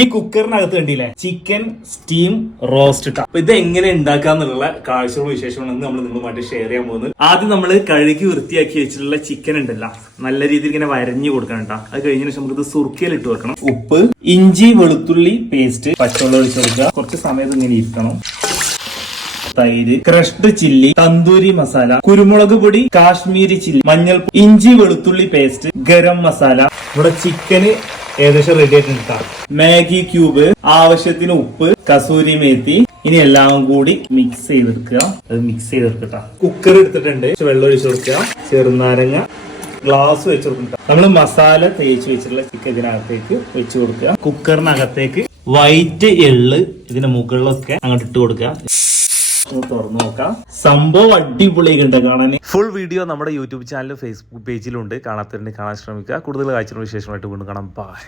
ഈ കുക്കറിനകത്ത് കണ്ടില്ലേ chicken steam roast ഇട്ട. അപ്പൊ ഇത് എങ്ങനെ ഉണ്ടാക്കാന്നുള്ള കാഴ്ചകളും വിശേഷമാണ് നമ്മൾ നിങ്ങളുമായിട്ട് ഷെയർ ചെയ്യാൻ പോകുന്നത്. ആദ്യം നമ്മൾ കഴുകി വൃത്തിയാക്കി വെച്ചിട്ടുള്ള ചിക്കൻ ഉണ്ടല്ലോ, നല്ല രീതിയിൽ ഇങ്ങനെ വരഞ്ഞു കൊടുക്കണം കേട്ടോ. അത് കഴിഞ്ഞ ശേഷം നമുക്ക് സുർക്കയിൽ ഇട്ട് വെക്കണം. ഉപ്പ്, ഇഞ്ചി വെളുത്തുള്ളി പേസ്റ്റ്, പച്ചവെള്ളം ഒഴിച്ചു കൊടുക്കുക. കുറച്ച് സമയത്ത് ഇങ്ങനെ ഇരിക്കണം. തൈര്, ക്രഷ്ഡ് ചില്ലി, തന്തൂരി മസാല, കുരുമുളക് പൊടി, കാശ്മീരി ചില്ലി, മഞ്ഞൾ, ഇഞ്ചി വെളുത്തുള്ളി പേസ്റ്റ്, ഗരം മസാല. ഇവിടെ ചിക്കന് ഏകദേശം റെഡി ആയിട്ട് മാഗി ക്യൂബ്, ആവശ്യത്തിന് ഉപ്പ്, കസൂരി മേത്തി. ഇനി എല്ലാം കൂടി മിക്സ് ചെയ്തെടുക്കുക. അത് മിക്സ് ചെയ്തെടുക്കട്ട. കുക്കർ എടുത്തിട്ടുണ്ട്, വെള്ളം ഒഴിച്ചു കൊടുക്കുക. ചെറുനാരങ്ങ ഗ്ലാസ് വെച്ച് കൊടുക്കുക. നമ്മൾ മസാല തേച്ച് വെച്ചിട്ടുള്ള ചിക്കൻ ഇതിനകത്തേക്ക് വെച്ച് കൊടുക്കുക. കുക്കറിനകത്തേക്ക് വൈറ്റ് എള്ള് ഇതിന്റെ മുകളിലൊക്കെ അങ്ങോട്ട് ഇട്ട് കൊടുക്കുക. തുറന്നു നോക്കാം. സംഭവം അടിപൊളിയായിട്ട് കാണാൻ. ഫുൾ വീഡിയോ നമ്മുടെ യൂട്യൂബ് ചാനലും ഫേസ്ബുക്ക് പേജിലും ഉണ്ട്. കാണാത്തവരുണ്ട്, കാണാൻ ശ്രമിക്കുക. കൂടുതൽ കാഴ്ചകളും വിശേഷമായിട്ട് വീണ്ടും കാണാം. ബൈ.